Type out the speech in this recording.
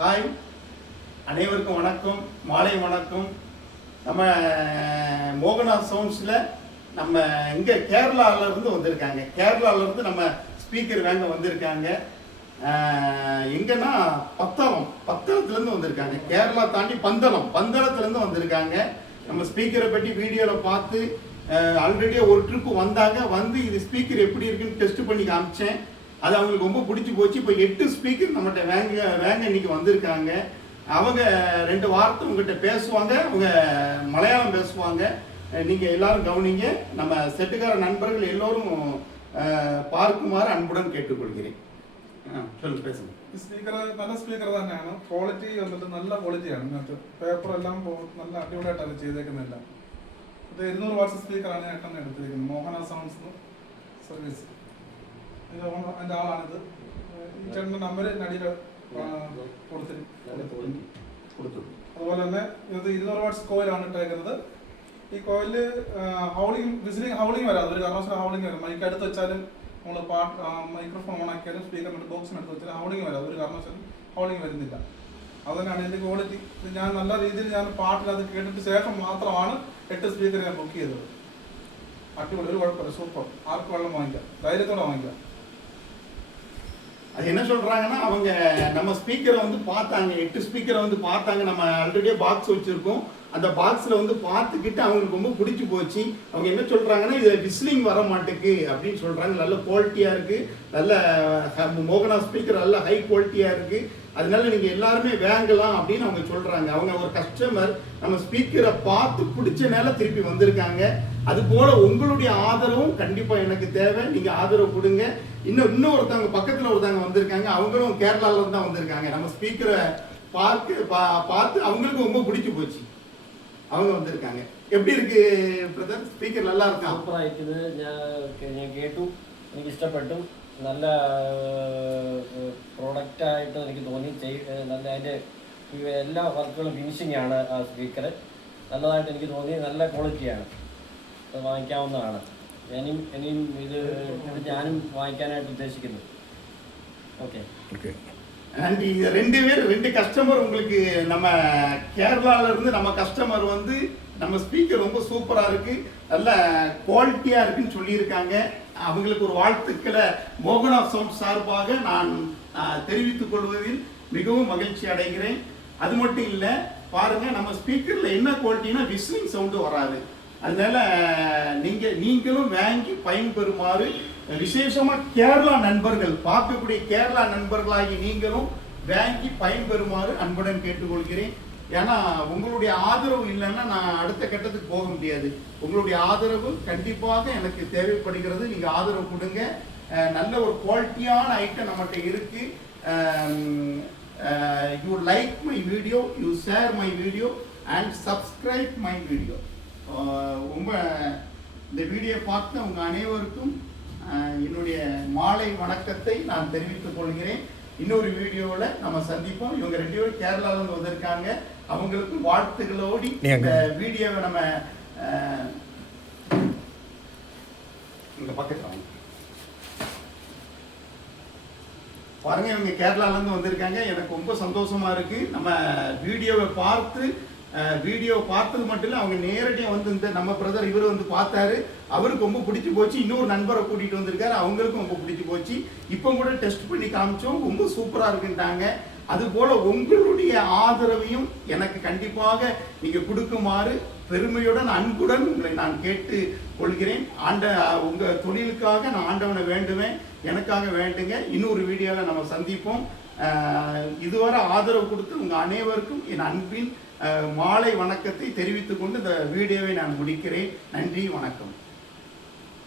Hi, அனைவருக்கும் வணக்கம், மாலை வணக்கம். நம்ம மோகனா சவுண்ட்ஸில் நம்ம இங்கே கேரளாவிலேருந்து வந்திருக்காங்க. கேரளாவிலேருந்து நம்ம ஸ்பீக்கர் வாங்க வந்திருக்காங்க. எங்கன்னா பத்தளத்துலேருந்து வந்திருக்காங்க. கேரளா தாண்டி பந்தளத்துலேருந்து வந்திருக்காங்க. நம்ம ஸ்பீக்கரை பற்றி வீடியோவில் பார்த்து ஆல்ரெடி ஒரு ட்ரிப்பு வந்தாங்க. வந்து இது ஸ்பீக்கர் எப்படி இருக்குன்னு டெஸ்ட் பண்ணி காமிச்சேன். அது அவங்களுக்கு ரொம்ப பிடிச்சி போச்சு. இப்போ 8 ஸ்பீக்கர் நம்மகிட்ட வேங்க இன்னைக்கு வந்திருக்காங்க. அவங்க 2 வார்த்தை உங்ககிட்ட பேசுவாங்க. அவங்க மலையாளம் பேசுவாங்க. நீங்கள் எல்லாரும் கவனிங்க. நம்ம செட்டுக்கார நண்பர்கள் எல்லோரும் பார்க்குமாறு அன்புடன் கேட்டுக்கொள்கிறேன். சொல்லு, பேசுங்க. സ്പീക്കർ നല്ല സ്പീക്കർ തന്നെയാണ്. ക്വാളിറ്റി വന്നിട്ട് നല്ല ക്വാളിറ്റിയാണ്. ഇതിനകത്ത് പേപ്പർ എല്ലാം നല്ല അടിപൊളിയായിട്ടാണ് ചെയ്തേക്കുന്നില്ല. ഇത് 200 വാട്ട്സ് സ്പീക്കറാണ് ഏട്ടൻ എടുത്തിരിക്കുന്നത്. മോഹന സൗണ്ട്സ് സർവീസ്. ഇത് അതിൻ്റെ ആളാണിത്. ഈ ചേട്ടൻ്റെ നമ്പർ നടിയിൽ കൊടുത്തു. അതുപോലെ തന്നെ ഇത് 200 വാട്ട്സ് കോയിലാണ് ഇട്ടേക്കുന്നത്. ഈ കോയില് ഹൗളിംഗ് വരാതെ ഒരു കാരണവശാലും ഹൗളിംഗ് വരും. മൈക്ക് അടുത്ത് വെച്ചാലും നമ്മൾ മൈക്രോഫോൺ ഓൺ ആക്കിയാലും സ്പീക്കറിൻ്റെ ബോക്സിനടുത്ത് വെച്ചാലും ഹൗളിംഗ് വരാതെ ഒരു കാരണവശാലും ഹൗളിംഗ് വരുന്നില്ല. അതുതന്നെയാണ് ഇതിൻ്റെ ക്വാളിറ്റി. ഞാൻ നല്ല രീതിയിൽ പാട്ടിൽ അത് കേട്ടിട്ട് ശേഷം മാത്രമാണ് 8 സ്പീക്കർ ഞാൻ ബുക്ക് ചെയ്തത്. അടിപൊളി, ഒരു കുഴപ്പമില്ല, സൂപ്പർ. ആർക്ക് വെള്ളം വാങ്ങിക്കാം, ധൈര്യത്തോടെ വാങ്ങിക്കാം. அது என்ன சொல்றாங்கன்னா, அவங்க நம்ம ஸ்பீக்கரை வந்து பார்த்தாங்க, 8 ஸ்பீக்கரை வந்து பார்த்தாங்க. நம்ம ஆல்ரெடியே பாக்ஸ் வச்சிருக்கோம். அந்த பாக்ஸில் வந்து பார்த்துக்கிட்டு அவங்களுக்கு ரொம்ப பிடிச்சி போச்சு. அவங்க என்ன சொல்கிறாங்கன்னா, இதில் விஸ்லிங் வர மாட்டேக்கு அப்படின்னு சொல்கிறாங்க. நல்ல குவாலிட்டியாக இருக்குது, நல்ல மோகனா ஸ்பீக்கர் நல்ல ஹை குவாலிட்டியாக இருக்குது. அதனால நீங்கள் எல்லாருமே வாங்கலாம் அப்படின்னு அவங்க சொல்கிறாங்க. அவங்க ஒரு கஸ்டமர் நம்ம ஸ்பீக்கரை பார்த்து பிடிச்சனால திருப்பி வந்திருக்காங்க. அதுபோல் உங்களுடைய ஆதரவும் கண்டிப்பாக எனக்கு தேவை. நீங்கள் ஆதரவு கொடுங்க. இன்னும் ஒருத்தவங்க பக்கத்தில் ஒருத்தவங்க வந்திருக்காங்க. அவங்களும் கேரளாவிலேருந்து தான் வந்திருக்காங்க. நம்ம ஸ்பீக்கரை பார்த்து அவங்களுக்கு ரொம்ப பிடிச்சி போச்சு. அவங்க வந்திருக்காங்க. எப்படி இருக்கு பிரதர்? ஸ்பீக்கர் நல்லா இருக்கா? சூப்பராக இருக்குது. ഞാൻ കേട്ടു, എനിക്ക് ഇഷ്ടപ്പെട്ടു. നല്ല പ്രോഡക്റ്റായിട്ട് എനിക്ക് തോന്നി. നല്ല അതിൻ്റെ എല്ലാ വർക്കുകളും ഫിനിഷിംഗ് ആണ്. ആ സ്പീക്കർ നല്ലതായിട്ട് എനിക്ക് തോന്നി. നല്ല ക്വാളിറ്റിയാണ്. അത് വാങ്ങിക്കാവുന്നതാണ്. ഇനിയും ഇത് ഞാനും വാങ്ങിക്കാനായിട്ട് ഉദ്ദേശിക്കുന്നു. ஓகே. நன்றி. 2 கஸ்டமர் உங்களுக்கு நம்ம கேரளால இருந்து நம்ம கஸ்டமர் வந்து நம்ம ஸ்பீக்கர் ரொம்ப சூப்பரா இருக்கு, நல்ல குவாலிட்டியா இருக்குன்னு சொல்லியிருக்காங்க. அவங்களுக்கு ஒரு வாழ்த்துக்களை மோகனா சவுண்ட் சார்பாக நான் தெரிவித்துக் கொள்வதில் மிகவும் மகிழ்ச்சி அடைகிறேன். அது மட்டும் இல்லை, பாருங்க நம்ம ஸ்பீக்கர்ல என்ன குவாலிட்டினா விஸ்லிங் சவுண்டு வராது. அதனால நீங்களும் வாங்கி பயன்பெறுமாறு விசேஷமாக கேரளா நண்பர்கள், பார்க்கக்கூடிய கேரளா நண்பர்களாகி நீங்களும் வாங்கி பயன்பெறுமாறு அன்புடன் கேட்டுக்கொள்கிறேன். ஏன்னா உங்களுடைய ஆதரவு இல்லைன்னா நான் அடுத்த கட்டத்துக்கு போக முடியாது. உங்களுடைய ஆதரவு கண்டிப்பாக எனக்கு தேவைப்படுகிறது. நீங்கள் ஆதரவு கொடுங்க. நல்ல ஒரு குவாலிட்டியான ஐட்டம் நம்மகிட்ட இருக்கு. You like my video, you share my video and subscribe my video. இந்த வீடியோ பார்த்த உங்கள் அனைவருக்கும் என்னுடைய மாலை வணக்கத்தை நான் தெரிவித்துக் கொள்கிறேன். இன்னொரு வீடியோவில் நம்ம சந்திப்போம். இவங்க 2 பேரும் கேரளாவிலிருந்து வந்திருக்காங்க. அவங்களுக்கு வாழ்த்துக்களோடு இந்த வீடியோவை நம்ம இங்க பக்கத்தில் பாருங்க. இவங்க கேரளாவிலேருந்து வந்திருக்காங்க. எனக்கு ரொம்ப சந்தோஷமா இருக்கு. நம்ம வீடியோவை பார்த்தது மட்டும் இல்லை, அவங்க நேரடியாக வந்து இந்த நம்ம பிரதர் இவர் வந்து பார்த்தாரு. அவருக்கு ரொம்ப பிடிச்சி போச்சு. இன்னொரு நண்பரை கூட்டிகிட்டு வந்திருக்காரு. அவங்களுக்கும் ரொம்ப பிடிச்சி போச்சு. இப்போ கூட டெஸ்ட் பண்ணி காமிச்சோம். ரொம்ப சூப்பராக இருக்குன்ட்டாங்க. அதுபோல் உங்களுடைய ஆதரவையும் எனக்கு கண்டிப்பாக நீங்கள் கொடுக்குமாறு பெருமையுடன் அன்புடன் உங்களை நான் கேட்டு கொள்கிறேன். உங்கள் தொழிலுக்காக நான் ஆண்டவனை வேண்டுவேன். எனக்காக வேண்டுங்க. இன்னொரு வீடியோவில் நம்ம சந்திப்போம். இதுவரை ஆதரவு கொடுத்து உங்கள் அனைவருக்கும் என் அன்பின் மாலை வணக்கத்தை தெரிவித்துக் கொண்டு இந்த வீடியோவை நான் முடிக்கிறேன். நன்றி, வணக்கம்.